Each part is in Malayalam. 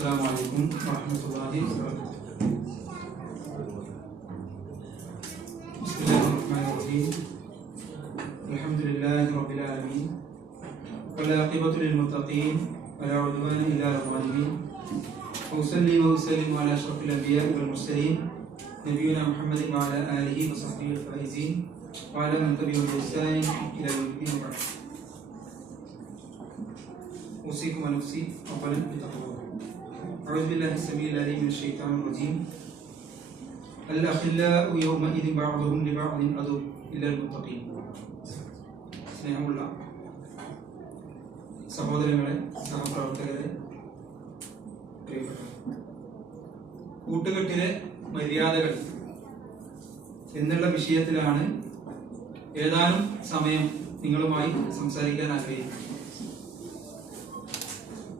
السلام عليكم ورحمة الله وبركاته. بسم الله الرحمن الرحيم. الحمد لله رب العالمين. والعاقبة للمتقين ولا عدوان إلا على الظالمين. وأصلي وأسلم على أشرف الأنبياء والمرسلين نبينا محمد وعلى آله وصحبه الفائزين وعلى من تبعهم بإحسان إلى يوم الدين وبعد. أوصيكم ونفسي أولا بتقوى. أعوذ بالله السميع العليم من الشيطان الرجيم الأخلاء يومئذ بعضهم لبعض عدو إلا المتقين സ്നേഹമുള്ള സഹോദരങ്ങളെ സഹപ്രവർത്തകരെ പ്രിയപ്പെട്ട കൂട്ടുകെട്ടിലെ മര്യാദകൾ എന്നുള്ള വിഷയത്തിലാണ് ഏതാനും സമയം നിങ്ങളുമായി സംസാരിക്കാൻ ആഗ്രഹിക്കുന്നത്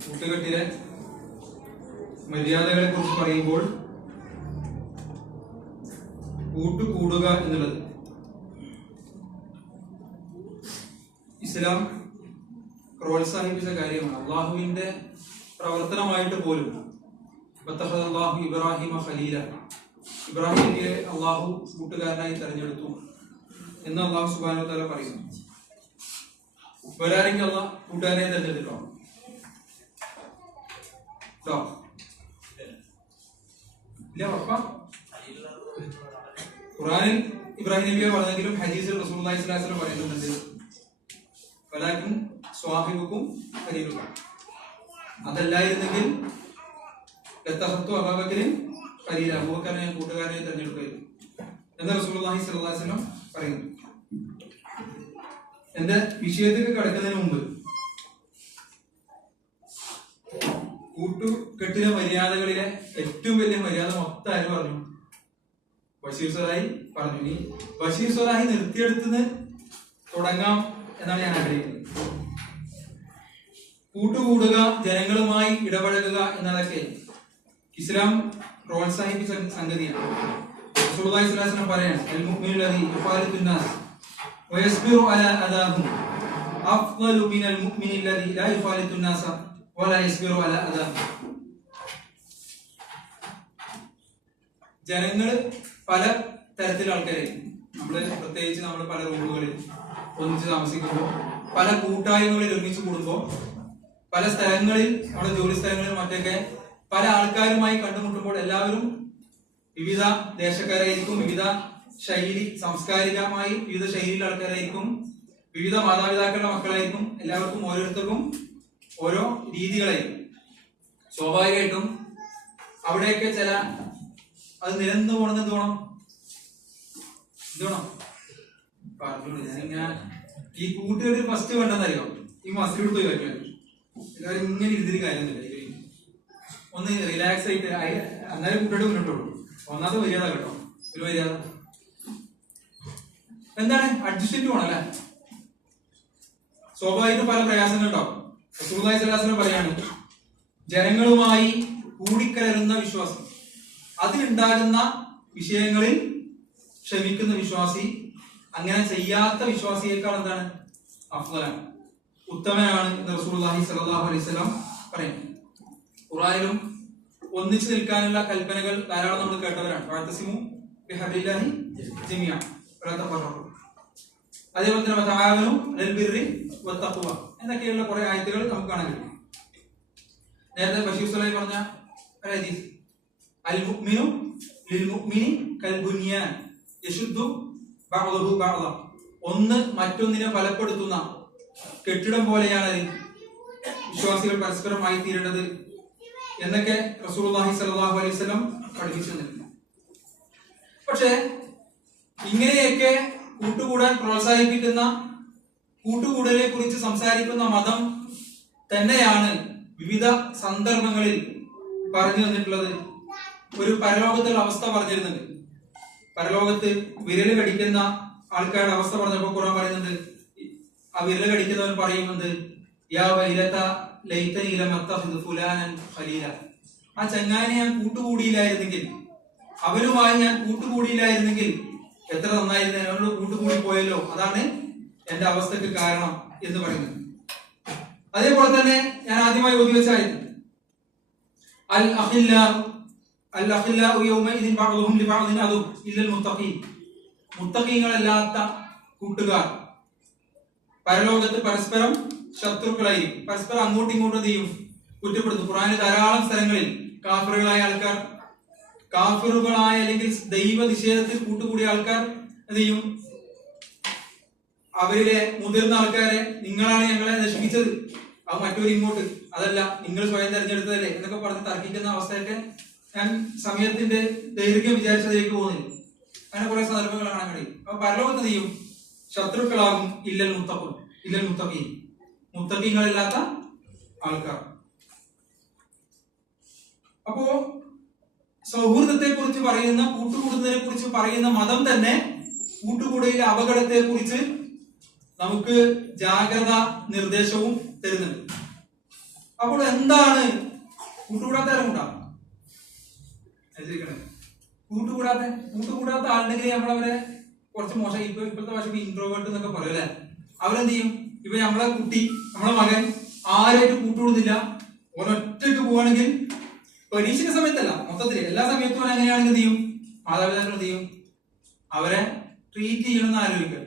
കൂട്ടുകെട്ടിലെ മര്യാദകളെ കുറിച്ച് പറയുമ്പോൾ കൂട്ടുകൂടുക എന്നുള്ളത്. ഇസ്ലാം പ്രോത്സാഹിപ്പിച്ച കാര്യമാണ്. അള്ളാഹുവിന്റെ പ്രവർത്തനമായിട്ട് പോലും അള്ളാഹു ഇബ്രാഹിമ ഖലീല. ഇബ്രാഹിമിനെ അള്ളാഹു കൂട്ടുകാരനായി തെരഞ്ഞെടുത്തു എന്ന് അള്ളാഹു സുബാനോ തല പറയുന്നു. വരാരെങ്കിൽ അള്ളാഹ് കൂട്ടുകാരനെ തെരഞ്ഞെടുത്തിട്ടോ ട്ടോ? ഇല്ല ഉറപ്പാ. ഖുറാനിൽ ഇബ്രാഹിം നബിയെ പറഞ്ഞെങ്കിലും ഹദീസിൽ റസൂലുള്ളാഹി സ്വല്ലല്ലാഹി അലൈഹി വസല്ലം പറയുന്നുണ്ട് വലാക്കും സ്വാഹിബുക്കും ഖലീലുക അതല്ലായിരുന്നെങ്കിൽ ലത്തഹത്തു അബൂബക്കറിൻ ഖലീല അബൂബക്കറിനെ ഞാൻ കൂട്ടുകാരനെ തെരഞ്ഞെടുക്കുകയായിരുന്നു എന്ന് റസൂലുള്ളാഹി സ്വല്ലല്ലാഹി അലൈഹി വസല്ലം പറയുന്നു. എന്റെ വിഷയത്തിലേക്ക് കടക്കുന്നതിന് മുമ്പ് കൂട്ടുകെട്ടിലെ മര്യാദകളിലെ ഏറ്റവും വലിയ മര്യാദ മൊത്തം ആര് പറഞ്ഞു ബഷീർ സൊറായി പറഞ്ഞു ഇനി ബഷീർ സൊറായി നിർത്തിയെടുത്തുനിന്ന് തുടങ്ങാം എന്നാണ് ഞാൻ ആഗ്രഹിക്കുന്നത് കൂട്ടുകൂടുക ജനങ്ങളുമായി ഇടപഴകുക എന്നതൊക്കെ ഇസ്ലാം പ്രോത്സാഹിപ്പിച്ച സംഗതിയാണ് റസൂലുള്ളാഹി സ്വല്ലല്ലാഹു അലൈഹി വസല്ലം പറയാണ് അൽ മുഅ്മിനു ലദി യുഖാലിതു الناس ويصبر على أذاهم أفضل من المؤمن الذي لا يخالط الناس ولا يصبر على أذاهم ജനങ്ങൾ പല തരത്തിലുള്ള ആൾക്കാരായിരിക്കും നമ്മള് പ്രത്യേകിച്ച് നമ്മൾ പല റൂമുകളിൽ ഒന്നിച്ച് താമസിക്കുമ്പോൾ പല കൂട്ടായ്മകളിൽ ഒരുമിച്ച് കൂടുമ്പോൾ പല സ്ഥലങ്ങളിൽ നമ്മുടെ ജോലി സ്ഥലങ്ങളിൽ മറ്റൊക്കെ പല ആൾക്കാരുമായി കണ്ടുമുട്ടുമ്പോൾ എല്ലാവരും വിവിധ ദേശക്കാരായിരിക്കും വിവിധ ശൈലി സാംസ്കാരികമായി വിവിധ ശൈലിയിലുള്ള ആൾക്കാരായിരിക്കും വിവിധ മാതാപിതാക്കളുടെ മക്കളായിരിക്കും എല്ലാവർക്കും ഓരോരുത്തർക്കും ഓരോ രീതികളെയും സ്വാഭാവികമായിട്ടും അവിടെയൊക്കെ ചില അത് നിരന്നു പോണെന്ന് തോണം വേണം? പറഞ്ഞോളൂ ഞാനിങ്ങനെ ഈ കൂട്ടുകാർ ഫസ്റ്റ് വേണ്ടെന്നറിയോ ഈ മസിലോട്ട് പോയി പറ്റുമോ എല്ലാവരും ഇങ്ങനെ ഇരുന്നിട്ട് കാര്യമൊന്നുമില്ല ഒന്ന് റിലാക്സ് ആയിട്ട് അന്നേരം കൂട്ടുകാർ മുന്നോട്ടുള്ളൂ ഒന്നാമത് മര്യാദ കേട്ടോ ഒരു മര്യാദ. എന്താണ്? അഡ്ജസ്റ്റ്മെന്റ് പോണല്ലേ സ്വാഭാവികം പല പ്രയാസങ്ങളുണ്ടാവും. റസൂലുള്ളാഹി അലൈഹി പറയാണ് ജനങ്ങളുമായി കൂടിക്കലരുന്ന വിശ്വാസം. അതിലുണ്ടാകുന്ന വിഷയങ്ങളിൽ ക്ഷമിക്കുന്ന വിശ്വാസി അങ്ങനെ ചെയ്യാത്ത വിശ്വാസിയേക്കാൾ എന്താണ്? അഫ്ലാണ് ഉത്തമനാണ് എന്ന് സലാഹു സ്വല്ലല്ലാഹു അലൈഹി വസല്ലം പറയുന്നു ഖുർആനിലും ഒന്നിച്ചു നിൽക്കാനുള്ള കൽപ്പനകൾ ധാരാളം നമ്മൾ കേട്ടവരാണ്. വാഴ്ത്തസിമു ബിഹബില്ലാഹി ജമിയ വലാ തഫറഖു അതേപോലെ തന്നെ വതആവനു നെൽബിറി വത്തപ്പുവ എന്നൊക്കെയുള്ള കുറെ ആയത്തുകൾ നമുക്ക് കാണാൻ കഴിയും. നേരത്തെ ബഷീർ സലൈ പറഞ്ഞ അൽ ലിൽ കൽ ഒന്ന് മറ്റൊന്നിനെ ബലപ്പെടുത്തുന്ന കെട്ടിടം പോലെയാണ് വിശ്വാസികൾ പരസ്പരമായി തീരേണ്ടത് എന്നൊക്കെ റസൂലുള്ളാഹി സലാഹു അലൈഹി പഠിപ്പിച്ചു പക്ഷേ ഇങ്ങനെയൊക്കെ കൂട്ടുകൂടാൻ പ്രോത്സാഹിപ്പിക്കുന്ന കൂട്ടുകൂടലെ കുറിച്ച് സംസാരിക്കുന്ന മതം തന്നെയാണ് വിവിധ സന്ദർഭങ്ങളിൽ പറഞ്ഞു തന്നിട്ടുള്ളത്. ഒരു പരലോകത്തുള്ള അവസ്ഥ പറഞ്ഞിരുന്നുണ്ട്. പരലോകത്ത് വിരൽ കടിക്കുന്ന ആൾക്കാരുടെ അവസ്ഥ പറഞ്ഞപ്പോൾ ഖുർആൻ പറയുന്നുണ്ട്. ആ വിരൽ കടിക്കുന്നവൻ പറയുന്നത് യാ വൈലത്ത ലൈതനി ലം അത്തഖിദ് ഫുലാനൻ ഖലീല. ആ ചങ്ങാനെ ഞാൻ കൂട്ടുകൂടിയില്ലായിരുന്നെങ്കിൽ അവരുമായി ഞാൻ കൂട്ടുകൂടിയില്ലായിരുന്നെങ്കിൽ എത്ര നന്നായിരുന്നു അവരോട് കൂട്ടുകൂടി പോയല്ലോ അതാണ് എന്റെ അവസ്ഥക്ക് കാരണം എന്ന് പറയുന്നത്. അതേപോലെ തന്നെ ഞാൻ ആദ്യമായി ഓതി വെച്ചായിരുന്നു അൽ അഖില്ല അൽ അഖില്ല യൗമഇദിൻ ബഅദുഹും ലിബഅദിൻ അദു ഇല്ലൽ മുത്തഖീൻ. മുത്തഖീങ്ങളല്ലാത്ത കൂട്ടുകാർ പരലോകത്ത് പരസ്പരം ശത്രുക്കളായിരിക്കും. പരസ്പരം അങ്ങോട്ടും ഇങ്ങോട്ടും ചെയ്യും? കുറ്റപ്പെടുത്തും. ഖുറാനിൽ ധാരാളം സ്ഥലങ്ങളിൽ കാഫറുകളായ ആൾക്കാർ കാഫിറുകളായ അല്ലെങ്കിൽ ദൈവ നിഷേധത്തിൽ കൂട്ടുകൂടിയ ആൾക്കാർ എന്ത് ചെയ്യും? അവരിലെ മുതിർന്ന ആൾക്കാരെ നിങ്ങളാണ് ഞങ്ങളെ നശിപ്പിച്ചത്. അത് മറ്റൊരു ഇങ്ങോട്ട്. അതല്ല നിങ്ങൾ സ്വയം തെരഞ്ഞെടുത്തതല്ലേ എന്നൊക്കെ പറഞ്ഞ് തർക്കിക്കുന്ന അവസ്ഥയൊക്കെ ഞാൻ സമയത്തിന്റെ ദൈർഘ്യം വിചാരിച്ചതിലേക്ക് പോകുന്നില്ല. അങ്ങനെ കുറെ സന്ദർഭങ്ങളാണ് അങ്ങനെ അപ്പൊ പരലോകത്ത് ചെയ്യും? ശത്രുക്കളാകും ഇല്ലൽ മുത്തഖുൻ ഇല്ലൽ മുത്തപ്പി മുത്തപ്പിങ്ങളില്ലാത്ത ആൾക്കാർ. അപ്പോ സൗഹൃദത്തെ കുറിച്ച് പറയുന്ന കൂട്ടുകൂടുന്നതിനെ കുറിച്ച് പറയുന്ന മതം തന്നെ കൂട്ടുകൂടയിലെ അപകടത്തെ കുറിച്ച് നമുക്ക് ജാഗ്രത നിർദ്ദേശവും തരുന്നുണ്ട്. അപ്പോൾ എന്താണ് കൂട്ടുകൂടാത്ത ആരുണ്ടാവും കൂട്ടുകൂടാത്ത കൂട്ടുകൂടാത്ത ആളുണ്ടെങ്കിൽ നമ്മളവരെ കുറച്ച് മോശം ഇപ്പൊ ഇപ്പോഴത്തെ ഭാഷ ഇൻട്രോവേർട്ട് എന്നൊക്കെ പറയും അല്ലെ? അവരെന്ത് ചെയ്യും ഇപ്പൊ നമ്മളെ കുട്ടി നമ്മളെ മകൻ ആരായിട്ട് കൂട്ടുകൂടുന്നില്ല. ഒരൊറ്റയ്ക്ക് പോവാണെങ്കിൽ പരീക്ഷയുടെ സമയത്തല്ല മൊത്തത്തിൽ എല്ലാ സമയത്തും അവൻ എങ്ങനെയാണെങ്കിൽ എന്ത് ചെയ്യും? മാതാപിതാക്കൾ എന്ത് ചെയ്യും? അവരെ ട്രീറ്റ് ചെയ്യണമെന്ന് ആലോചിക്കുക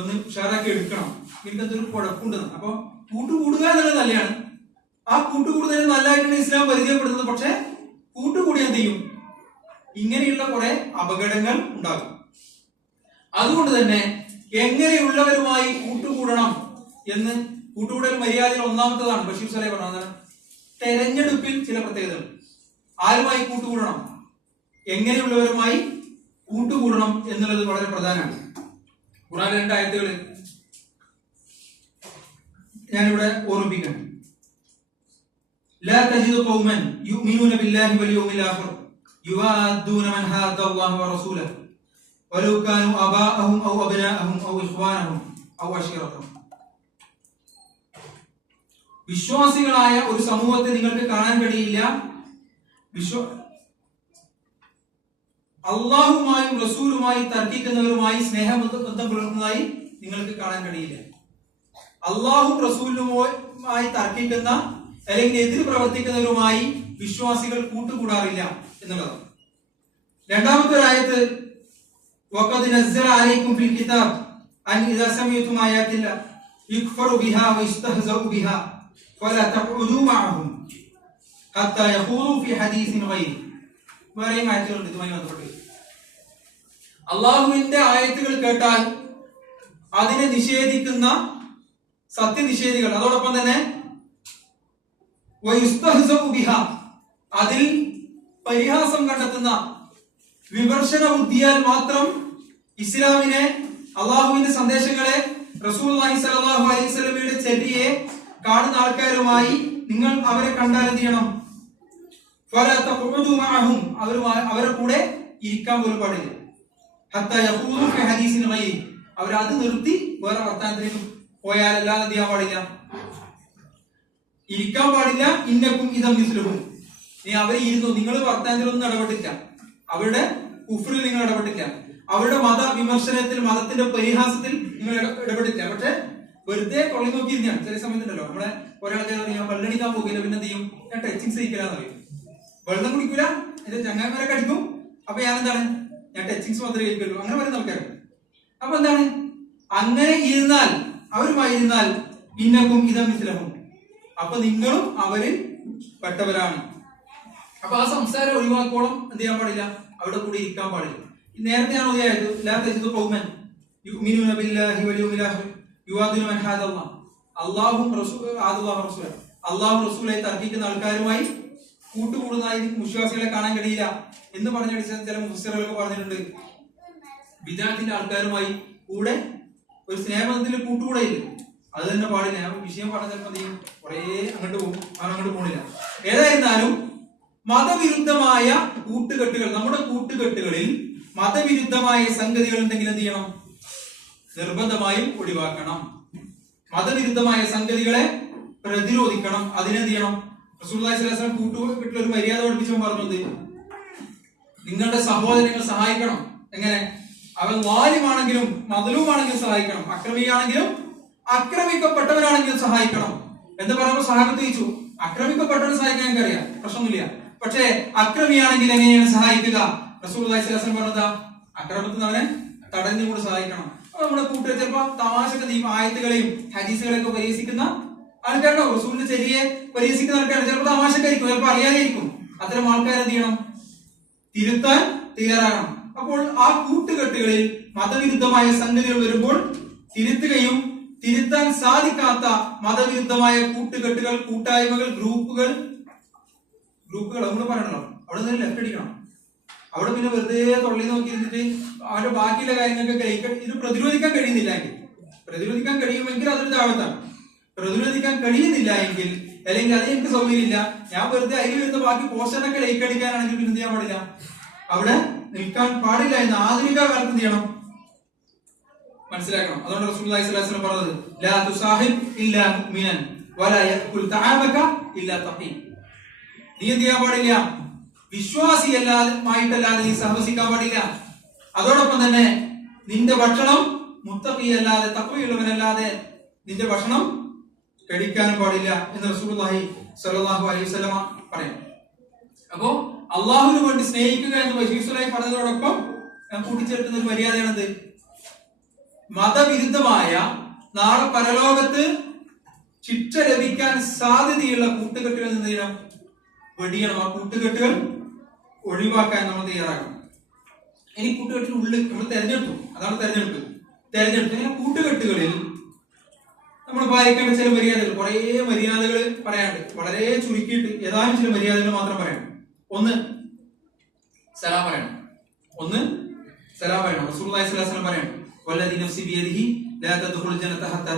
ഒന്ന് ഉഷാറാക്കി എടുക്കണം. ഇവർക്ക് എന്തൊരു കുഴപ്പമുണ്ടെന്ന് അപ്പൊ കൂട്ടുകൂടുക എന്നുള്ളത് നല്ലതാണ്. ആ കൂട്ടുകൂടുന്നതിന് നല്ലതായിട്ടാണ് ഇസ്ലാം പരിചയപ്പെടുന്നത് പക്ഷെ കൂട്ടുകൂടി എന്ത് ചെയ്യും? ഇങ്ങനെയുള്ള കുറെ അപകടങ്ങൾ ഉണ്ടാകും. അതുകൊണ്ട് തന്നെ എങ്ങനെയുള്ളവരുമായി കൂട്ടുകൂടണം എന്ന് കൂട്ടുകൂടൽ മര്യാദയിൽ ഒന്നാമത്തതാണ്. ബഷീർ സലേ പറഞ്ഞത് തെരഞ്ഞെടുപ്പിൽ ചില പ്രത്യേകതകൾ. ആരുമായി കൂട്ടുകൂടണം എങ്ങനെയുള്ളവരുമായി കൂട്ടുകൂടണം എന്നുള്ളത് വളരെ പ്രധാനമാണ് ഖുറാൻ രണ്ട് ആയത്തുകൾ ഞാനിവിടെ ഓർമ്മിപ്പിക്കണം لا تجد قوما يؤمنون بالله واليوم الآخر يوادون من هاد الله ورسوله ولو كانوا آباءهم أو أبناءهم أو إخوانهم أو عشيرتهم വിശ്വാസികളായ ഒരു സമൂഹത്തെ നിങ്ങൾക്ക് കാണാൻ കഴിയില്ല വിശ്വ അള്ളാഹുമായും റസൂലുമായി തർക്കിക്കുന്നവരുമായി സ്നേഹബന്ധം ബന്ധം പുലർത്തുന്നതായി നിങ്ങൾക്ക് കാണാൻ കഴിയില്ല അള്ളാഹും റസൂലുമായി തർക്കിക്കുന്ന അല്ലെങ്കിൽ എതിര് പ്രവർത്തിക്കുന്നവരുമായി വിശ്വാസികൾ കൂട്ടുകൂടാറില്ല എന്നുള്ളതാണ് രണ്ടാമത്തെ ഒരു ആയത്ത് وقد نزل عليكم في الكتاب أن إذا سمعتم آيات الله يكفر بها ويستهزأ بها فلا تقعدوا معهم വേറെയും ആയത്തുകളുണ്ട്. ഇതുമായി ബന്ധപ്പെട്ട് അള്ളാഹുവിന്റെ ആയത്തുകൾ കേട്ടാൽ അതിനെ നിഷേധിക്കുന്ന സത്യനിഷേധികൾ. അതോടൊപ്പം തന്നെ അതിൽ പരിഹാസം കണ്ടെത്തുന്ന വിമർശന ബുദ്ധിയാൽ മാത്രം ഇസ്ലാമിനെ അള്ളാഹുവിന്റെ സന്ദേശങ്ങളെ റസൂൽ സല്ലല്ലാഹു അലൈഹി സ്വലമിയുടെ ചെറിയെ കാണുന്ന ആൾക്കാരുമായി നിങ്ങൾ അവരെ കണ്ടാൽ ചെയ്യണം? അവരുമായി അവരുടെ കൂടെ ഇരിക്കാൻ പോലും പാടില്ല. ഹദീസിന് വൈ അവർ അത് നിർത്തി വേറെ വർത്താനത്തിലേക്ക് പോയാൽ അല്ലാതെ എന്ത് ചെയ്യാൻ പാടില്ല? ഇരിക്കാൻ പാടില്ല. ഇന്നക്കും ഇതം മിസ്ലുഹും. നീ അവരെ ഇരുന്നു. നിങ്ങൾ വർത്താനത്തിലൊന്നും ഇടപെട്ടില്ല. അവരുടെ കുഫറിൽ നിങ്ങൾ ഇടപെട്ടില്ല. അവരുടെ മത വിമർശനത്തിൽ മതത്തിന്റെ പരിഹാസത്തിൽ നിങ്ങൾ ഇട- ഇടപെട്ടില്ല. പക്ഷെ വെറുതെ കൊള്ളി നോക്കിയിരുന്നാണ് ചില സമയത്തുണ്ടല്ലോ. നമ്മളെ ഞാൻ വെള്ളടിക്കാൻ പോകില്ല പിന്നെ എന്ത് ചെയ്യും? ഞാൻ ടച്ചിങ് സഹിക്കലാന്ന് പറയും. വെള്ളം കുടിക്കൂല എന്റെ ചങ്ങായിമാരെ കടിക്കും അപ്പൊ ഞാൻ എന്താണ് ഞാൻ ടച്ചിങ്സ് മാത്രമേ കഴിക്കുള്ളൂ അങ്ങനെ പറയുന്ന ആൾക്കാർ അപ്പൊ എന്താണ്? അങ്ങനെ ഇരുന്നാൽ അവരുമായി ഇരുന്നാൽ ഇന്നക്കും ഇതം മിസ്ലഹും അപ്പൊ നിങ്ങളും അവരിൽ പെട്ടവരാണ്. അപ്പൊ ആ സംസാരം ഒഴിവാക്കോളം എന്ത് ചെയ്യാൻ പാടില്ല? അവിടെ കൂടി ഇരിക്കാൻ പാടില്ല. നേരത്തെ ഞാൻ ഓതിയായത് ലാ അള്ളാഹു ബില്ലാഹി വൽ യൗമിൽ മൻ റസൂല അല്ലാഹു. റസൂലെ തർക്കിക്കുന്ന ആൾക്കാരുമായി കൂട്ടുകൂടുന്നതായി വിശ്വാസികളെ കാണാൻ കഴിയില്ല എന്ന് പറഞ്ഞടിച്ച ചില മുസ്ലിങ്ങളൊക്കെ പറഞ്ഞിട്ടുണ്ട്. വിദാത്തിന്റെ ആൾക്കാരുമായി കൂടെ ഒരു സ്നേഹബന്ധത്തിൽ കൂട്ടുകൂടെയില്ല. അത് തന്നെ പാടില്ല. വിഷയം പറഞ്ഞ ചെയ്യും കുറേ അങ്ങോട്ട് പോകും. അവൻ അങ്ങോട്ട് പോണില്ല. ഏതായിരുന്നാലും മതവിരുദ്ധമായ കൂട്ടുകെട്ടുകൾ നമ്മുടെ കൂട്ടുകെട്ടുകളിൽ മതവിരുദ്ധമായ സംഗതികൾ ഉണ്ടെങ്കിൽ എന്ത് ചെയ്യണം? നിർബന്ധമായും ഒഴിവാക്കണം. മതവിരുദ്ധമായ സംഗതികളെ പ്രതിരോധിക്കണം. അതിനെന്ത് ചെയ്യണം? കൂട്ടുകെട്ടിൽ ഒരു മര്യാദ പഠിപ്പിച്ചു പറഞ്ഞത് നിങ്ങളുടെ സഹോദരങ്ങൾ സഹായിക്കണം. എങ്ങനെ? അവൻ വാലിമാണെങ്കിലും മതലുമാണെങ്കിലും സഹായിക്കണം. അക്രമിയാണെങ്കിലും അക്രമിക്കപ്പെട്ടവരാണെങ്കിലും സഹായിക്കണം. എന്ന് പറയുമ്പോൾ സഹാബത്ത് ചോദിച്ചു ആക്രമിക്കപ്പെട്ടവരെ സഹായിക്കാൻ എനിക്കറിയാം. പ്രശ്നമൊന്നുമില്ല. പക്ഷേ അക്രമിയാണെങ്കിൽ എങ്ങനെയാണ് സഹായിക്കുക? റസൂൽ പറഞ്ഞതാ അക്രമത്തിന് അവനെ തടഞ്ഞുകൊണ്ട് സഹായിക്കണം. അപ്പൊ നമ്മുടെ കൂട്ടുകാർ ചിലപ്പോ തമാശ ആയത്തുകളെയും ഹദീസുകളെയൊക്കെ പരിഹസിക്കുന്ന ആൾക്കാരുണ്ടോ റസൂലിന്റെ ചെറിയ പരിഹസിക്കുന്ന ആൾക്കാർ ചിലപ്പോൾ തമാശക്കായിരിക്കും. ചിലപ്പോൾ അറിയാതെയിരിക്കും അത്തരം ആൾക്കാർ എന്ത് ചെയ്യണം? തിരുത്താൻ തയ്യാറാകണം. അപ്പോൾ ആ കൂട്ടുകെട്ടുകളിൽ മതവിരുദ്ധമായ സംഗതികൾ വരുമ്പോൾ തിരുത്തുകയും തിരുത്താൻ സാധിക്കാത്ത മതവിരുദ്ധമായ കൂട്ടുകെട്ടുകൾ കൂട്ടായ്മകൾ ഗ്രൂപ്പുകൾ ഗ്രൂപ്പുകൾ അവിടെ പറയണല്ലോ. അവിടെ നിന്ന് ലെഫ്റ്റ് അടിക്കണം. അവിടെ പിന്നെ വെറുതെ തൊള്ളി നോക്കി ഇരുന്നിട്ട് അവരുടെ ബാക്കിയുള്ള കാര്യങ്ങൾക്ക് കഴിക്ക- ഇത് പ്രതിരോധിക്കാൻ കഴിയുന്നില്ല എങ്കിൽ. പ്രതിരോധിക്കാൻ കഴിയുമെങ്കിൽ അതൊരു ദാവത്താണ് പ്രതിരോധിക്കാൻ കഴിയുന്നില്ല എങ്കിൽ അല്ലെങ്കിൽ അത് എനിക്ക് സൗകര്യമില്ല. ഞാൻ വെറുതെ അതിൽ വരുന്ന ബാക്കി പോസ്റ്ററൊക്കെ ലൈക്ക് അടിക്കാനാണെങ്കിൽ പിന്നെ ചെയ്യാൻ പാടില്ല? അവിടെ നിൽക്കാൻ പാടില്ല എന്ന് ആധുനിക കാലത്ത് ചെയ്യണം? മനസ്സിലാക്കണം. അതുകൊണ്ട് റസൂലുള്ളാഹി അലൈഹി പറഞ്ഞത് ലാ തുസാഹിബ് ഇല്ലാ മുഅ്മിനൻ വലാ യഅകുൽ തആമക ഇല്ലാ തഖി നീ എന്ത് ചെയ്യാൻ പാടില്ല? വിശ്വാസി അല്ലാതെ നീ സഹവസിക്കാൻ പാടില്ല. അതോടൊപ്പം തന്നെ നിന്റെ ഭക്ഷണം മുത്തഖി അല്ലാതെ തഖ്വയുള്ളവനല്ലാതെ നിന്റെ ഭക്ഷണം കഴിക്കാനും പാടില്ല എന്ന് റസൂലുള്ളാഹി സ്വല്ലല്ലാഹു അലൈഹി വസല്ലമ അപ്പോ അള്ളാഹുവിന് വേണ്ടി സ്നേഹിക്കുക എന്ന് ബഷീസുലായി പറഞ്ഞതോടൊപ്പം കൂട്ടിച്ചേർക്കുന്ന ഒരു മര്യാദയാണത് മതവിരുദ്ധമായ നാളെ പരലോകത്ത് ശിക്ഷ ലഭിക്കാൻ സാധ്യതയുള്ള കൂട്ടുകെട്ടുകൾ എന്ത് ചെയ്യണം വെടിയണം. ആ കൂട്ടുകെട്ടുകൾ ഒഴിവാക്കാൻ നമ്മൾ തയ്യാറാക്കണം ഇനി കൂട്ടുകെട്ടിന് ഉള്ളിൽ നമ്മൾ തെരഞ്ഞെടുത്തു. അതാണ് തെരഞ്ഞെടുപ്പ്. തെരഞ്ഞെടുപ്പ് ഇങ്ങനെ കൂട്ടുകെട്ടുകളിൽ നമ്മൾ പാലിക്കേണ്ട ചില മര്യാദകൾ കുറേ മര്യാദകൾ പറയാണ്ട് വളരെ ചുരുക്കിയിട്ട് ഏതാനും ചില മര്യാദകൾ മാത്രം പറയണം ഒന്ന് സലാം പറയണം. ഒന്ന് സലാം പറയണം. റസൂലുള്ളാഹി അലൈഹി വസല്ലം പറയണം. വല്ലദി നഫ്സി ലാ ജന്നത ഹത്താ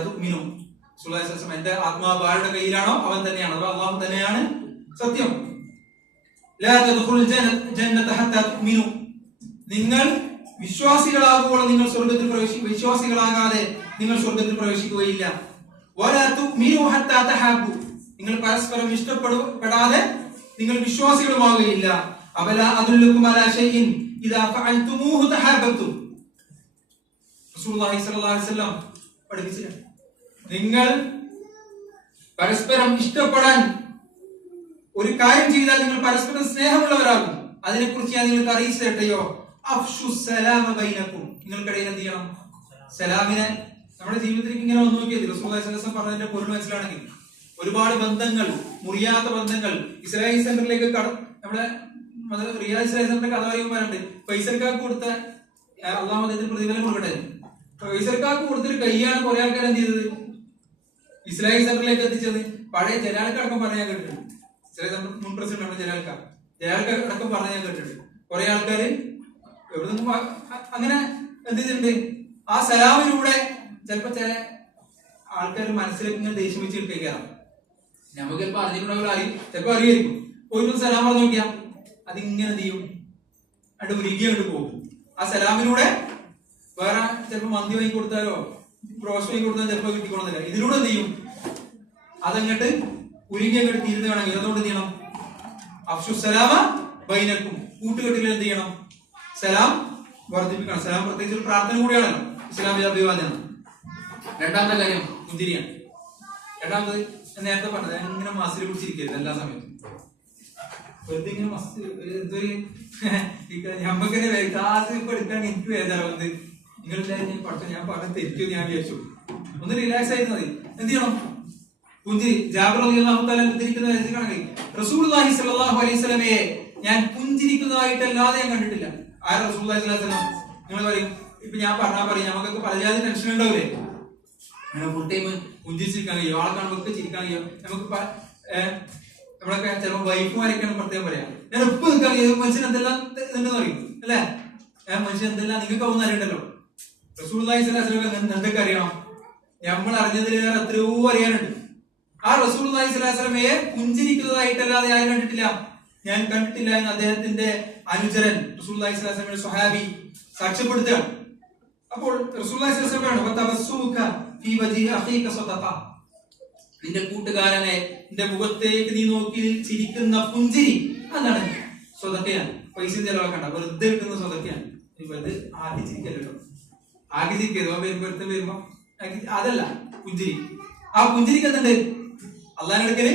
ആത്മാവ് ആരുടെ കയ്യിലാണോ? അവൻ തന്നെയാണ്. അള്ളാഹു തന്നെയാണ്? സത്യം. ലാ ജന്നത ഹത്താ നിങ്ങൾ വിശ്വാസികളാകുമ്പോൾ നിങ്ങൾ സ്വർഗത്തിൽ പ്രവേശി വിശ്വാസികളാകാതെ നിങ്ങൾ സ്വർഗത്തിൽ പ്രവേശിക്കുകയില്ല. നിങ്ങൾ പരസ്പരം ഇഷ്ടപ്പെടാതെ നിങ്ങൾ വിശ്വാസികളുമാകുകയില്ല അവല പഠിപ്പിച്ചില്ല. നിങ്ങൾ പരസ്പരം ഇഷ്ടപ്പെടാൻ ഒരു കാര്യം ചെയ്താൽ നിങ്ങൾ പരസ്പരം സ്നേഹമുള്ളവരാകും. അതിനെക്കുറിച്ച് ഞാൻ നിങ്ങൾക്ക് അറിയിച്ചു തരട്ടെയോ? അഫ്ഷു സലാമ നിങ്ങൾക്കിടയിൽ എന്ത് ചെയ്യണം? സലാമിനെ നമ്മുടെ ജീവിതത്തിലേക്ക് ഇങ്ങനെ വന്നു നോക്കിയത് ദിവസം പറഞ്ഞതിന്റെ പൊരുൾ മനസ്സിലാണെങ്കിൽ ഒരുപാട് ബന്ധങ്ങൾ മുറിയാത്ത ബന്ധങ്ങൾ ഇസ്രായേൽ സെന്ററിലേക്ക് കട നമ്മുടെ റിയാദ് ഇസ്രായേൽ സെന്ററിന്റെ കഥ പറയുമ്പോഴുണ്ട് പൈസക്കാർക്ക് കൊടുത്ത അള്ളാഹ് അദ്ദേഹത്തിന് പ്രതിഫലം കൊടുക്കട്ടെ. പൈസക്കാർക്ക് കൊടുത്തൊരു കൈയാണ് കുറെ ആൾക്കാർ എന്ത് ചെയ്തത്? ഇസ്രായേൽ സെന്ററിലേക്ക് എത്തിച്ചത്. പഴയ ജലാൽക്കടക്കം പറയാൻ കേട്ടിട്ടുണ്ട്. സെന്റർ മുൻ പ്രസിഡന്റ് ആണ് ജലാൽക്ക. ജലാൽക്ക അടക്കം പറഞ്ഞ കേട്ടിട്ടുണ്ട്. കുറെ ആൾക്കാർ എവിടെ അങ്ങനെ എന്ത് ചെയ്തിട്ടുണ്ട്? ആ സലാമിലൂടെ ചിലപ്പോ ചില ആൾക്കാർ മനസ്സിലേക്ക് ദേഷ്യം വെച്ച് കേൾക്കാം നമുക്ക് ചിലപ്പോ അറിഞ്ഞിട്ടുണ്ടാവില്ല ചിലപ്പോ അറിയായിരിക്കും. പോയിട്ട് സലാം പറഞ്ഞു നോക്കിയാ അതിങ്ങനെ ചെയ്യും? അവിടെ ഉരുകി അങ്ങോട്ട് പോകും. ആ സലാമിലൂടെ വേറെ ചിലപ്പോ മന്തി വാങ്ങി കൊടുത്താലോ ബ്രോസ്റ്റ് വാങ്ങി കൊടുത്താൽ ചിലപ്പോ കിട്ടിക്കൊള്ളുന്നില്ല ഇതിലൂടെ എന്ത് ചെയ്യും? അതങ്ങട്ട് ഉരുകി അങ്ങോട്ട് തീരുന്ന വേണമെങ്കിൽ അതുകൊണ്ട് ചെയ്യണം? അഫ്ഷു സലാമ ബൈനക്കും. കൂട്ടുകെട്ടിൽ എന്ത് ചെയ്യണം? സലാം വർദ്ധിപ്പിക്കണം. സലാം പ്രത്യേകിച്ച് ഒരു പ്രാർത്ഥന കൂടിയാണല്ലോ. ഇസ്ലാമിക അഭിവാദനം രണ്ടാമത്തെ കാര്യം മുന്തിരിയാണ്. രണ്ടാമത് നേരത്തെ പറഞ്ഞത് ഞാൻ ഇങ്ങനെ മസിൽ പിടിച്ചിരിക്കരുത് എല്ലാ സമയത്തും. വെറുതെ ഇങ്ങനെ മസ്ത് എന്തൊരു ഞമ്മക്കിങ്ങനെ ക്ലാസ് ഇപ്പൊ എടുക്കാൻ എനിക്ക് വേദാറാവുന്നത് നിങ്ങളെല്ലാവരും പഠിച്ചു ഞാൻ പറഞ്ഞ തെറ്റു ഞാൻ വിചാരിച്ചു. ഒന്ന് റിലാക്സ് ആയിരുന്നു മതി. എന്ത് ചെയ്യണം? പുഞ്ചിരി ജാബർ തആല ഉദ്ധരിക്കുന്ന ഹദീസാണെങ്കിൽ റസൂലുള്ളാഹി സ്വല്ലല്ലാഹു അലൈഹി വസല്ലമയെ ഞാൻ പുഞ്ചിരിക്കുന്നതായിട്ടല്ലാതെ ഞാൻ കണ്ടിട്ടില്ല. ആരാ സ്വല്ലല്ലാഹു നിങ്ങൾ പറയും ഇപ്പൊ ഞാൻ പറഞ്ഞാൽ പറയും നമുക്കൊക്കെ പലജാതി ടെൻഷൻ ഉണ്ടാവില്ലേ ഫുൾ ടൈം പുഞ്ചിരിച്ചിരിക്കാൻ കഴിയും ആളെ കാണുമ്പോൾ ചിരിക്കാൻ കഴിയും. നമുക്ക് നമ്മളൊക്കെ ചിലപ്പോൾ വൈഫുമാരൊക്കെയാണ് പ്രത്യേകം പറയാം. ഞാൻ ഉപ്പ് നിൽക്കാൻ മനുഷ്യൻ എന്തെല്ലാം ഇതുണ്ടെന്ന് അല്ലേ? ഏഹ് മനുഷ്യൻ എന്തെല്ലാം നിങ്ങൾക്ക് ഒന്നും അറിയണ്ടല്ലോ. വസല്ലം എന്തൊക്കെ അറിയണം? നമ്മൾ അറിഞ്ഞതിലേറെ എത്രയോ അറിയാനുണ്ട്. ആ റസൂലുള്ളാഹി സ്വലാസ്ലമയെ പുഞ്ചിരിക്കുന്നതായിട്ടല്ലാതെ ആരും കണ്ടിട്ടില്ല. ഞാൻ കണ്ടിട്ടില്ല എന്ന് അദ്ദേഹത്തിന്റെ അനുചരൻ റസൂലുള്ളാഹി സ്വലാസ്ലമയുടെ സ്വഹാബി സാക്ഷ്യപ്പെടുത്തുകയാണ്. അപ്പോൾ റസൂലുള്ളാഹി സ്വല്ലല്ലാഹു നിന്റെ കൂട്ടുകാരനെ നിന്റെ മുഖത്തേക്ക് നീ നോക്കി ചിരിക്കുന്ന പുഞ്ചിരി അതാണ് സ്വതക്കയാണ്. പൈസ ചെലവാക്കണ്ട വെറുതെ എടുക്കുന്ന സ്വതക്കയാണ്. ഇപ്പൊ ഇത് ആകെ ചിരിക്കല്ലോ ആകെ ചിരിക്കരുത്. വരുമ്പോ അതല്ല പുഞ്ചിരി. ആ പുഞ്ചിരിക്ക് എന്തുണ്ട്? അള്ളാഹിനടുക്കൽ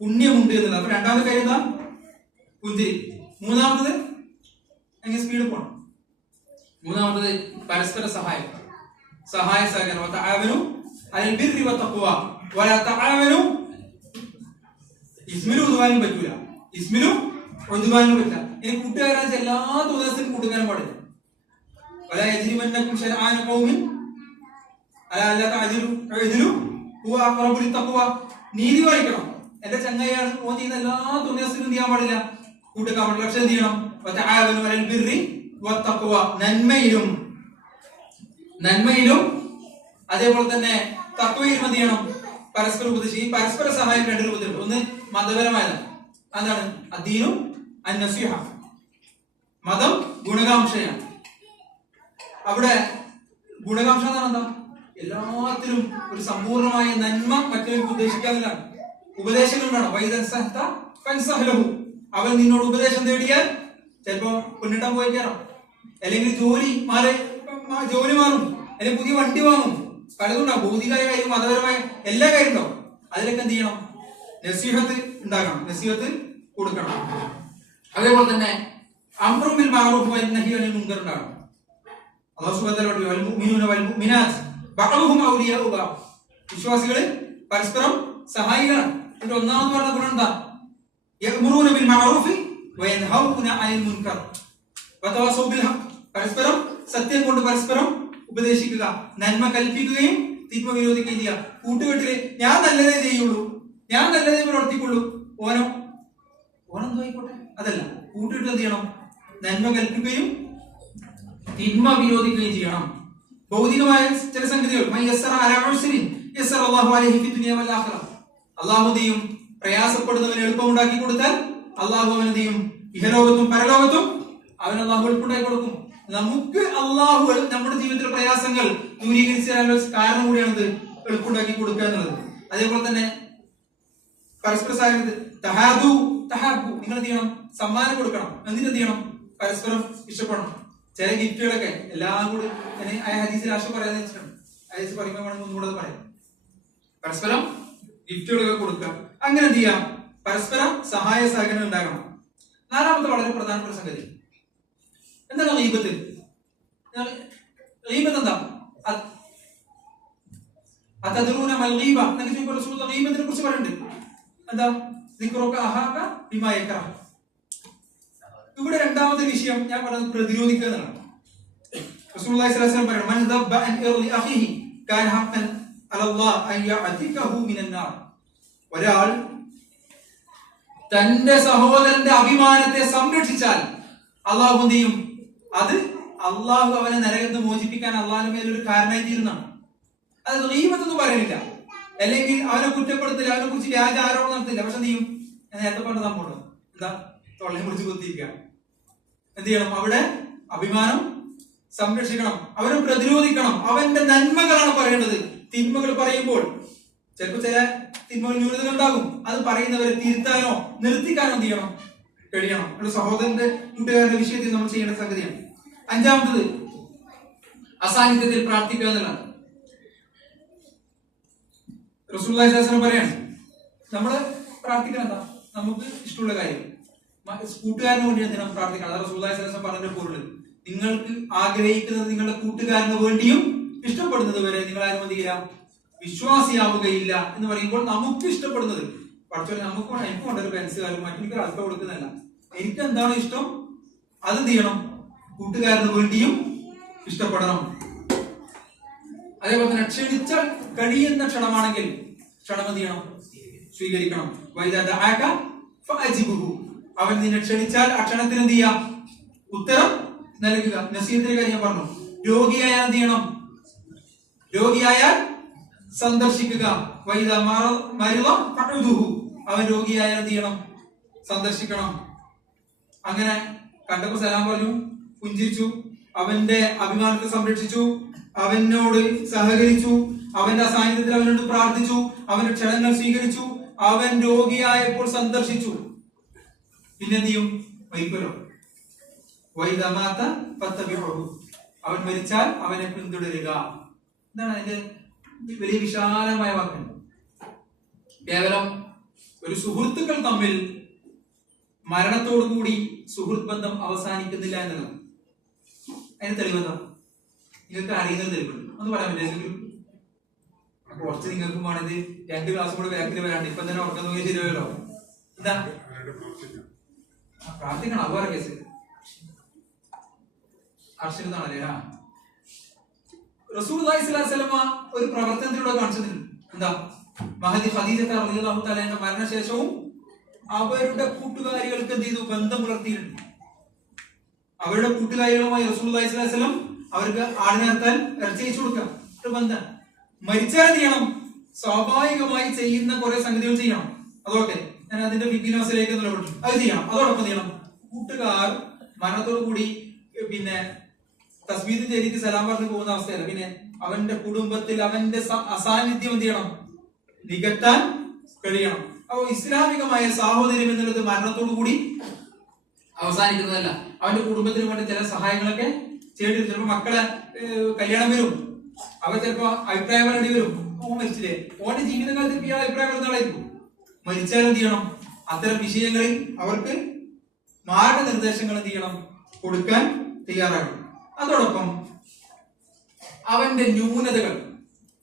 പുണ്യമുണ്ട് എന്നുള്ളത് അപ്പൊ രണ്ടാമത്തെ കാര്യം പുഞ്ചിരി. മൂന്നാമത്തത് അങ്ങനെ സ്പീഡ് പോണം? മൂന്നാമത്തത് പരസ്പര സഹായം. സഹായ സഹകരണം. വതആവനു അലൽ ബിർരി പറ്റൂല. ഇസ്മിലും ഉദ്വാനും പറ്റില്ല ഇനി കൂട്ടുകാരാച്ച എല്ലാ തോന്നസിനും കൂട്ടുകാരൻ പാടില്ല. ഖൗമിൻ. അല അല്ല അഖറബു ലിത്തഖ്വ നീതി പാലിക്കണം എന്റെ ചങ്ങയാണ് ഓൻ ചെയ്യുന്ന എല്ലാ തോന്നിയസിനും എന്ത് ചെയ്യാൻ പാടില്ല? കൂട്ടുകാൻ പക്ഷെ എന്ത് ചെയ്യണം? നന്മയിലും നന്മയിലും അതേപോലെ തന്നെ തത്വയിലും എന്ത് ചെയ്യണം പരസ്പര ഉപദേശിക്കും. ഈ പരസ്പര സഹായം രണ്ട് രൂപത്തിലുണ്ട് ഒന്ന് മതപരമായതാണ്. അതാണ് അദീനും മതം ഗുണകാംക്ഷയാണ്. അവിടെ ഗുണകാംക്ഷ എന്ന് എന്താ? എല്ലാത്തിലും ഒരു സമ്പൂർണമായ നന്മ മറ്റൊരു ഉദ്ദേശിക്കാതിലാണ് ഉപദേശങ്ങൾ വേണം വൈദൻസഹത പൻസഹലവും അവൻ നിന്നോട് ഉപദേശം തേടിയാൽ ചിലപ്പോ പൊന്നിട്ടാൻ പോയിക്കാറോ അല്ലെങ്കിൽ ജോലി മാറി ജോലി മാറും അല്ലെങ്കിൽ പുതിയ വണ്ടി വാങ്ങും. പലതും ഉണ്ടാവും ഭൗതികമായ കാര്യം മതപരമായ എല്ലാ കാര്യം ഉണ്ടാവും അതിലൊക്കെ എന്ത് ചെയ്യണം? നസീഹത്ത് ഉണ്ടാക്കണം. നസീഹത്ത് കൊടുക്കണം. അതേപോലെ തന്നെ അമ്രുമിൽ മാറൂഫ് നഹി പരസ്പരം സഹായികളാണ്. ഇതിന്റെ ഒന്നാമത് പറഞ്ഞ ഗുണം എന്താ? യഅ്മുറൂന ബിൽ മഅറൂഫി വയൻഹൗന അനിൽ മുൻകർ. ബിൽ ഹഖ്. പരസ്പരം സത്യം കൊണ്ട് പരസ്പരം ഉപദേശിക്കുക നന്മ കൽപ്പിക്കുകയും തിന്മ വിരോധിക്കുകയും ചെയ്യുക. കൂട്ടുകെട്ടിൽ ഞാൻ നല്ലതേ ചെയ്യുള്ളൂ ഞാൻ നല്ലതേ പ്രവർത്തിക്കുള്ളൂ. ഓനോ ഓനെന്തോ ആയിക്കോട്ടെ. അതല്ല കൂട്ടുകെട്ട് എന്ത് ചെയ്യണം? നന്മ കൽപ്പിക്കുകയും തിന്മ വിരോധിക്കുകയും ചെയ്യണം. ഭൗതികമായ ചില സംഗതികൾ അള്ളാഹുദീയും പ്രയാസപ്പെടുന്നവന് എളുപ്പമുണ്ടാക്കി കൊടുത്താൽ അള്ളാഹു അവന് ചെയ്യും? ഇഹലോകത്തും പരലോകത്തും അവൻ അള്ളാഹു എളുപ്പമുണ്ടാക്കി കൊടുക്കും. നമുക്ക് അള്ളാഹു നമ്മുടെ ജീവിതത്തിലെ പ്രയാസങ്ങൾ ദൂരീകരിച്ച് തരാനുള്ള കാരണം കൂടിയാണത് എളുപ്പമുണ്ടാക്കി കൊടുക്കുക എന്നുള്ളത്. അതേപോലെ തന്നെ പരസ്പര സഹായം തഹാദു നിങ്ങൾ എന്ത് ചെയ്യണം? സമ്മാനം കൊടുക്കണം. എന്നിട്ട് എന്ത് ചെയ്യണം? പരസ്പരം ഇഷ്ടപ്പെടണം. ചില ഗിഫ്റ്റുകളൊക്കെ എല്ലാം കൂടി ഹദീസ് രാഷ്ട്രം ഹദീസിൽ ആശ പറയാന്ന് വെച്ചിട്ടുണ്ട്. ഹദീസ് പറയുമ്പോൾ വേണമെങ്കിൽ ഒന്നും കൂടെ പറയാം പരസ്പരം ഗിഫ്റ്റുകളൊക്കെ കൊടുക്കുക. അങ്ങനെ എന്ത് ചെയ്യാം? പരസ്പരം സഹായ സഹകരണം ഉണ്ടാകണം. നാലാമത്തെ വളരെ പ്രധാനപ്പെട്ട സംഗതി. എന്താണ് റീബത്ത്? റീബത്ത് എന്താ? കുറിച്ച് പറയുന്നുണ്ട് എന്താ? ബിമാ ഇവിടെ രണ്ടാമത്തെ വിഷയം ഞാൻ പറഞ്ഞത് പ്രതിരോധിക്കുക എന്നാണ് അലൈഹി മൻ അൻ ഇർലി അഖിഹി ഒരാൾ തന്റെ സഹോദരന്റെ അഭിമാനത്തെ സംരക്ഷിച്ചാൽ അള്ളാഹു എന്ത് അത് അള്ളാഹു അവനെ നരകത്ത് മോചിപ്പിക്കാൻ അള്ളാഹിന്റെ ഒരു കാരണമായി തീരുന്നതാണ് അത് റീമത്തൊന്നും പറയുന്നില്ല. അല്ലെങ്കിൽ അവനെ കുറ്റപ്പെടുത്തില്ല അവനെ കുറിച്ച് വ്യാജ ആരോപണം നടത്തില്ല. പക്ഷെ നീയും നേരത്തെ പറഞ്ഞ സംഭവം എന്താ? തൊള്ളയെ പിടിച്ച് കുത്തിയിരിക്കുക എന്ത് ചെയ്യണം? അവിടെ അഭിമാനം സംരക്ഷിക്കണം. അവനെ പ്രതിരോധിക്കണം. അവന്റെ നന്മകളാണ് പറയേണ്ടത്. തിന്മകൾ പറയുമ്പോൾ ചിലപ്പോൾ ചില തിന്മകൾ ന്യൂനതകൾ ഉണ്ടാകും അത് പറയുന്നവരെ തിരുത്താനോ നിർത്തിക്കാനോ എന്ത് ചെയ്യണം? കഴിയണം. ഒരു സഹോദരന്റെ കൂട്ടുകാരുടെ വിഷയത്തിൽ നമ്മൾ ചെയ്യേണ്ട സംഗതിയാണ്. അഞ്ചാമത്തത് അസാന്നിധ്യത്തിൽ പ്രാർത്ഥിക്കുക എന്നുള്ളതാണ്. വസല്ലം പറയാണ് നമ്മൾ പ്രാർത്ഥിക്കണം നമുക്ക് ഇഷ്ടമുള്ള കാര്യം. കൂട്ടുകാരന് വേണ്ടി എന്തിനാ പ്രാർത്ഥിക്കണം? അതാണ് വസല്ലം പറഞ്ഞ പൊരുൾ നിങ്ങൾക്ക് ആഗ്രഹിക്കുന്നത് നിങ്ങളുടെ കൂട്ടുകാരന് വേണ്ടിയും ഇഷ്ടപ്പെടുന്നത് വരെ നിങ്ങൾ ആരും എന്ത് വിശ്വാസിയാവുകയില്ല എന്ന് പറയുമ്പോൾ നമുക്ക് ഇഷ്ടപ്പെടുന്നത് പഠിച്ചോ നമുക്ക് എനിക്ക് വേണ്ട ഒരു പെൻസുകാരും മറ്റെനിക്ക് അർത്ഥ കൊടുക്കുന്നതല്ല. എനിക്ക് എന്താണ് ഇഷ്ടം? അത് എന്ത് ചെയ്യണം? കൂട്ടുകാരന് വേണ്ടിയും ഇഷ്ടപ്പെടണം. അതേപോലെ തന്നെ ക്ഷണിച്ച കഴിയുന്ന ക്ഷണമാണെങ്കിൽ ക്ഷണം എന്ത് ചെയ്യണം? സ്വീകരിക്കണം. വൈദാ ദഅാക ഫഅജിബുഹു. അവൻ നിന്നെ ക്ഷണിച്ചാൽ ആ ക്ഷണത്തിന് എന്ത് ചെയ്യാം? ഉത്തരം നൽകുക. നസീഹത്തിന്റെ കാര്യം പറഞ്ഞു. രോഗിയായാൽ എന്ത് ചെയ്യണം? രോഗിയായാൽ സന്ദർശിക്കുക. വൈദ മരുവ ഫഅുദുഹു. അവൻ രോഗിയായ എന്ത് ചെയ്യണം? സന്ദർശിക്കണം. അങ്ങനെ കണ്ടപ്പോ സലാം പറഞ്ഞു പുഞ്ചിരിച്ചു. അവന്റെ അഭിമാനത്തെ സംരക്ഷിച്ചു. അവനോട് സഹകരിച്ചു. അവന്റെ സാന്നിധ്യത്തിൽ അവനോട് പ്രാർത്ഥിച്ചു. അവന്റെ ക്ഷണങ്ങൾ സ്വീകരിച്ചു. അവൻ രോഗിയായപ്പോൾ സന്ദർശിച്ചു. പിന്നെ ചെയ്യും? മരിക്കുമല്ലോ വൈദമാത്ത അവൻ മരിച്ചാൽ അവനെ പിന്തുടരുക. എന്താണ് അതിന്റെ വലിയ വിശാലമായ വാക്കുണ്ട് കേവലം ഒരു സുഹൃത്തുക്കൾ തമ്മിൽ മരണത്തോടുകൂടി സുഹൃത്ത് ബന്ധം അവസാനിക്കുന്നില്ല എന്നുള്ളത് അതിന് തെളിവെന്താ നിങ്ങൾക്ക് അറിയുന്ന തെളിവുണ്ട്. ഒന്ന് പറയാൻ പറ്റില്ല കുറച്ച് നിങ്ങൾക്കും വേണത് രണ്ട് ക്ലാസ് കൂടെ ബാക്കിൽ വരാണ്ട്. ഇപ്പൊ തന്നെ ഉറക്കം നോക്കി ശരിയല്ലോ എന്താ? പ്രാർത്ഥിക്കണം. അത് വേറെ കേസ് അർഷനാണല്ലേ ആ. ഒരു പ്രവർത്തനത്തിലൂടെ കാണിച്ചിട്ടുണ്ട് എന്താ? മഹദി ഖദീജ റളിയല്ലാഹു തആലയുടെ മരണശേഷവും അവരുടെ കൂട്ടുകാരികൾക്ക് എന്ത് ചെയ്തു? ബന്ധം പുലർത്തിയിട്ടുണ്ട്. അവരുടെ കൂട്ടുകാരികളുമായി റസൂൽ വസ്ലം അവർക്ക് ആടിനെ നിർത്താൻ കൊടുക്കാം. ഒരു ബന്ധം. മരിച്ചാൽ ചെയ്യണം? സ്വാഭാവികമായി ചെയ്യുന്ന കുറെ സംഗതികൾ ചെയ്യണം. അതൊക്കെ. ഞാൻ അതിന്റെ വിദ്യാഭ്യാസത്തിലേക്ക് നിലപെട്ടു അത് ചെയ്യണം. അതോടൊപ്പം ചെയ്യണം. കൂട്ടുകാർ മരണത്തോടു കൂടി പിന്നെ തസ്മീദ് ചെയ്തിട്ട് സലാം പറഞ്ഞു പോകുന്ന അവസ്ഥയല്ല. പിന്നെ അവന്റെ കുടുംബത്തിൽ അവന്റെ അസാന്നിധ്യം എന്ത് ചെയ്യണം? നികത്താൻ കഴിയണം. അപ്പൊ ഇസ്ലാമികമായ സാഹോദര്യം എന്നുള്ളത് മരണത്തോടു കൂടി അവസാനിക്കുന്നതല്ല. അവന്റെ കുടുംബത്തിന് വേണ്ട ചില സഹായങ്ങളൊക്കെ ചെയ്യേണ്ടി വരും ചിലപ്പോ മക്കളെ കല്യാണം വരും. അവർ ചിലപ്പോ അഭിപ്രായം പറയേണ്ടി വരും. മരിച്ചില്ലേ. ഓന്റെ ജീവിതകാലത്ത് ഇയാൾ അഭിപ്രായം പറയുന്ന മരിച്ചാൽ എന്ത് ചെയ്യണം? അത്തരം വിഷയങ്ങളിൽ അവർക്ക് മാർഗനിർദ്ദേശങ്ങൾ എന്ത് ചെയ്യണം? കൊടുക്കാൻ തയ്യാറാകും. അതോടൊപ്പം അവന്റെ ന്യൂനതകൾ.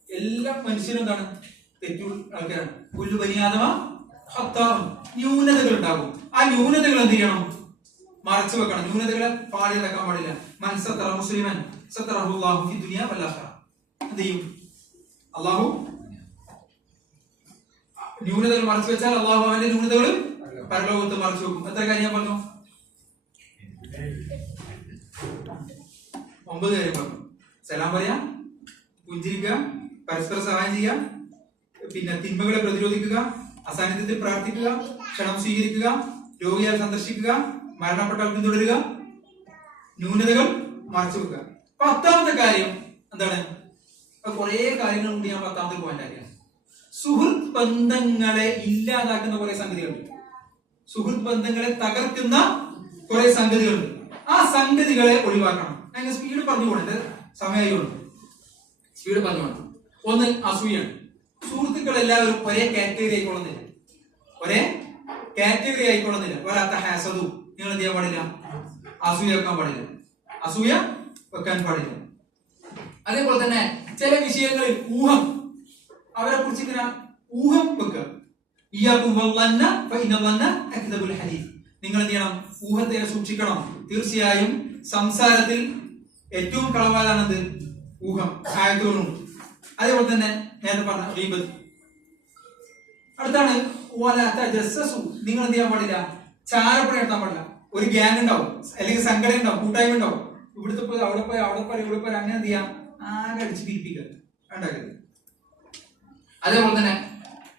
എല്ലാ മനുഷ്യരും എന്താണ്? തെറ്റു ആൾക്കാരാണ് പുല്ലു ബനിയാദമ ഹത്താവും. ന്യൂനതകൾ ഉണ്ടാകും ആ ന്യൂനതകൾ എന്ത് ചെയ്യണം? മറച്ചു വെക്കണം. ന്യൂനതകളെ പാടി നടക്കാൻ പാടില്ല. മൻ സത്തറ മുസ്ലിമൻ സത്തറഹു അല്ലാഹു ഫി ദുനിയ ആഖിറ. എന്ത് ചെയ്യും? അള്ളാഹു ന്യൂനതകൾ മറച്ചു വെച്ചാൽ അള്ളാഹു അവന്റെ ന്യൂനതകൾ പരലോകത്ത് മറച്ചു വെക്കും. എത്ര കാര്യം ഞാൻ പറഞ്ഞു? ഒമ്പത് കാര്യം പറഞ്ഞു. സലാം പറയാം? പുഞ്ചിരിക്കുക പരസ്പര സഹായം ചെയ്യുക പിന്നെ തിന്മകളെ പ്രതിരോധിക്കുക അസാന്നിധ്യത്തിൽ പ്രാർത്ഥിക്കുക ക്ഷണം സ്വീകരിക്കുക രോഗിയെ സന്ദർശിക്കുക മരണപ്പെട്ടാൽ പിന്തുടരുക ന്യൂനതകൾ മറച്ചു വെക്കുക. പത്താമത്തെ കാര്യം എന്താണ്? കുറെ കാര്യങ്ങൾ കൂടി ഞാൻ പത്താമത്തെ പോയിന്റ് ആക്കിയാണ്. സുഹൃത്ത് ബന്ധങ്ങളെ ഇല്ലാതാക്കുന്ന കുറെ സംഗതികളുണ്ട്. സുഹൃത് ബന്ധങ്ങളെ തകർക്കുന്ന കുറെ സംഗതികളുണ്ട്. ആ സംഗതികളെ ഒഴിവാക്കണം. ഞാൻ സ്പീഡ് പറഞ്ഞു പോകണത് സമയമുണ്ട് സ്പീഡ് പറഞ്ഞു പോകണം ഒന്ന് അസൂയാണ് സുഹൃത്തുക്കൾ എല്ലാവരും ഒരേ കാറ്റഗറി ആയിക്കൊള്ളുന്നില്ല ഒരേ കാറ്റഗറി ആയിക്കൊള്ളുന്നില്ല ഒരാത്ത ഹാസതു നിങ്ങൾ എന്ത് ചെയ്യാൻ പാടില്ല? അസൂയ വെക്കാൻ പാടില്ല. അസൂയ വെക്കാൻ പാടില്ല. അതേപോലെ തന്നെ ചില വിഷയങ്ങളിൽ ഊഹം അവരെ കുറിച്ച് ഇങ്ങനെ ഊഹം വെക്കുക. നിങ്ങൾ എന്ത് ചെയ്യണം? ഊഹത്തെ സൂക്ഷിക്കണം. തീർച്ചയായും സംസാരത്തിൽ ഏറ്റവും കളവാതാണെന്ത്? ഊഹം. ആയത്തോളും അതേപോലെ തന്നെ നേരത്തെ പറഞ്ഞ ഗീബത്ത് അടുത്താണ് തജസ്സസു നിങ്ങൾ എന്ത് ചെയ്യാൻ പാടില്ല? ചാരപ്പണി നടത്താൻ പാടില്ല. ഒരു ഗ്യാങ് ഉണ്ടാവും. അല്ലെങ്കിൽ സംഘടന ഉണ്ടാവും കൂട്ടായ്മ ഉണ്ടാവും. ഇവിടുത്തെ പോയി അവിടെ പോയി അവിടെ പോയി ഇവിടെ പോയി അങ്ങനെ എന്ത് ചെയ്യാം? ആകെ അടിച്ച് പിരിപ്പിക്കുക. ഉണ്ടാക്കരുത് അതേപോലെ തന്നെ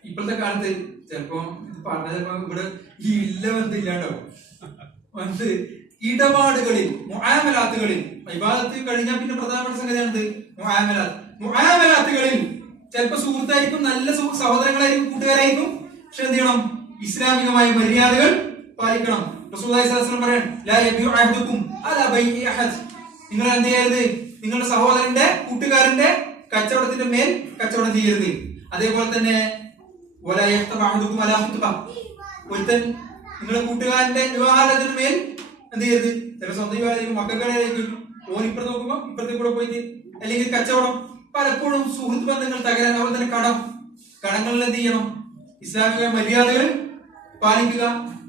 ഇപ്പോഴത്തെ കാലത്ത് ചിലപ്പോ പറഞ്ഞ ചിലപ്പോ ഇവിടെ ഈ ഇല്ല ബന്ധം ഇല്ലാണ്ടാവും. എന്ത് ഇടപാടുകളിൽ മുഹാമലാത്തുകളിൽ വിവാദത്തിൽ കഴിഞ്ഞാൽ പിന്നെ പ്രധാനപ്പെട്ട സംഗതിയാണിത്. മുഹാമലാത്ത്. മുആമലാത്തുകളിൽ ചിലപ്പോ സുഹൃത്തായിരിക്കും നല്ല സുഹൃ- സഹോദരങ്ങളായിരിക്കും കൂട്ടുകാരായിരിക്കും. പക്ഷെ എന്ത് ചെയ്യണം? ഇസ്ലാമികമായ മര്യാദകൾ പാലിക്കണം. നിങ്ങൾ എന്ത് ചെയ്യരുത്? നിങ്ങളുടെ സഹോദരന്റെ കൂട്ടുകാരന്റെ കച്ചവടത്തിന്റെ മേൽ കച്ചവടം ചെയ്യരുത്. അതേപോലെ തന്നെ ഒരുത്തൻ നിങ്ങളുടെ കൂട്ടുകാരന്റെ വിവാഹാലത്തിന് മേൽ എന്ത് ചെയ്യരുത്? ചില സ്വന്തം വിവാഹമായിരിക്കും മക്കളായിരിക്കും ഓൻ ഇപ്പുറത്ത് നോക്കുമ്പോ ഇപ്പുറത്തേക്കൂടെ കൂടെ പോയിട്ട് അല്ലെങ്കിൽ കച്ചവടം പലപ്പോഴും സുഹൃത്ത് ബന്ധങ്ങൾ തകരാൻ അതുപോലെ തന്നെ കടം. കടങ്ങളിൽ എന്ത് ചെയ്യണം? ഇസ്ലാമിക മര്യാദകൾ പാലിക്കുക.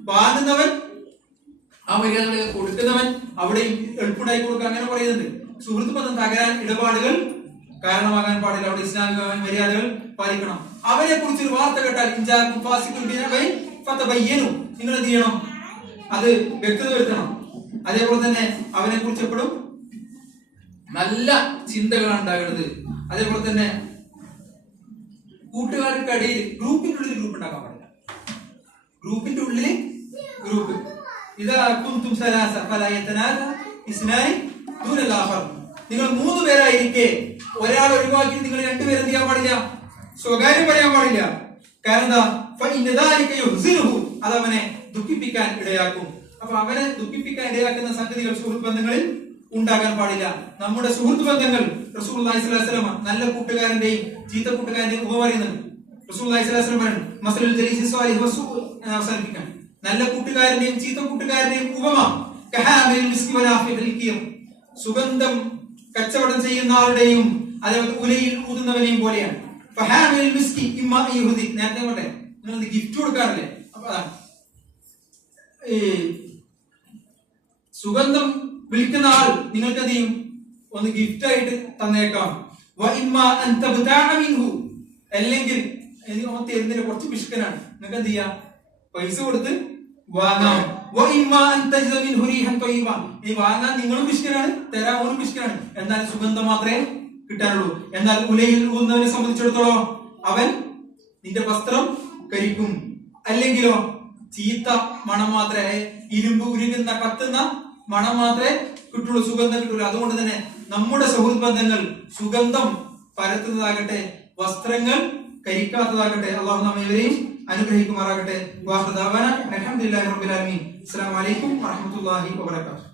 വാങ്ങുന്നവൻ ആ മര്യാദകൾ കൊടുക്കുന്നവൻ അവിടെ എളുപ്പമുണ്ടായി കൊടുക്കുക. അങ്ങനെ പറയുന്നുണ്ട്. സുഹൃത്ത് ബന്ധം തകരാൻ ഇടപാടുകൾ കാരണമാകാൻ പാടില്ല. അവിടെ ഇസ്ലാമിക മര്യാദകൾ പാലിക്കണം. അവരെ കുറിച്ച് ഒരു വാർത്ത കേട്ടാൽ നിങ്ങൾ എന്ത് ചെയ്യണം? അത് വ്യക്തത വരുത്തണം. അതേപോലെ തന്നെ അവനെ കുറിച്ച് എപ്പോഴും നല്ല ചിന്തകളാണ് ഉണ്ടാകേണ്ടത്. അതേപോലെ തന്നെ കൂട്ടുകാർക്കിടയിൽ ഗ്രൂപ്പിന്റെ ഉള്ളിൽ ഗ്രൂപ്പ് ഉണ്ടാക്കാൻ പാടില്ല. ഗ്രൂപ്പിന്റെ ഉള്ളിൽ ഗ്രൂപ്പ്. നിങ്ങൾ മൂന്ന് പേരായിരിക്കെ ഒരാൾ ഒഴിവാക്കി നിങ്ങൾ രണ്ടുപേരെ എന്ത് ചെയ്യാൻ പാടില്ല? സ്വകാര്യം പറയാൻ പാടില്ല. കാരണം എന്താ? അത് അവനെ ദുഃഖിപ്പിക്കാൻ ഇടയാക്കും. അപ്പൊ അവനെ ദുഃഖിപ്പിക്കാൻ ഇടയാക്കുന്ന സംഗതികൾ സുഹൃത്ത് ബന്ധങ്ങളിൽ ഉണ്ടാകാൻ പാടില്ല. നമ്മുടെ സുഹൃത്ത് ബന്ധങ്ങൾ റസൂൽ സ്വല്ലല്ലാഹു അലൈഹി വസല്ലം നല്ല കൂട്ടുകാരന്റെയും ചീത്ത കൂട്ടുകാരന്റെയും ഉപ പറയുന്നുണ്ട്. പറയുന്നു മസലുൽ അവസാനിപ്പിക്കാൻ നല്ല കൂട്ടുകാരന്റെയും ചീത്ത കൂട്ടുകാരന്റെയും ഉപമ സുഗന്ധം കച്ചവടം ചെയ്യുന്ന ആളുടെയും അതേപോലെ ഉലയിൽ ഊതുന്നവനെയും പോലെയാണ്. നേരത്തെ കൊണ്ടേ നിങ്ങൾ ഗിഫ്റ്റ് കൊടുക്കാറില്ലേ? അപ്പൊ സുഗന്ധം വിൽക്കുന്ന ആൾ നിങ്ങൾക്ക് എന്ത് ചെയ്യും ഒന്ന് ഗിഫ്റ്റ് ആയിട്ട് തന്നേക്കാം. അല്ലെങ്കിൽ തരുന്നതിന് കുറച്ച് മിഷ്കനാണ് നിങ്ങൾക്ക് എന്ത് ചെയ്യാം പൈസ കൊടുത്ത് വാങ്ങാം. ഈ വാങ്ങാൻ നിങ്ങളും മിഷ്കനാണ് തരാൻ ഓനും മിഷ്കനാണ് എന്നാൽ സുഗന്ധം മാത്രമേ കിട്ടാനുള്ളൂ. എന്നാൽ ഉലയിൽ ഊന്നവനെ സംബന്ധിച്ചിടത്തോളം അവൻ നിന്റെ വസ്ത്രം കരിക്കും അല്ലെങ്കിലോ ചീത്ത മണം മാത്രമേ ഇരുമ്പ് ഉരുകുന്ന കത്തുന്ന മണം മാത്രമേ കിട്ടുള്ളൂ സുഗന്ധം കിട്ടുള്ളൂ അതുകൊണ്ട് തന്നെ നമ്മുടെ സുഹൃത് ബന്ധങ്ങൾ സുഗന്ധം പരത്തുന്നതാകട്ടെ വസ്ത്രങ്ങൾ കരിക്കാത്തതാകട്ടെ അള്ളാഹു നമ്മേവരെയും അനുഗ്രഹിക്കുമാറാകട്ടെ. വാഹുദാവന അലഹമുല്ലാ റബ്ബിൽ അസ്സാം അലൈക്കും വറഹ്മത്തുള്ളാഹി വബറകാതുഹു.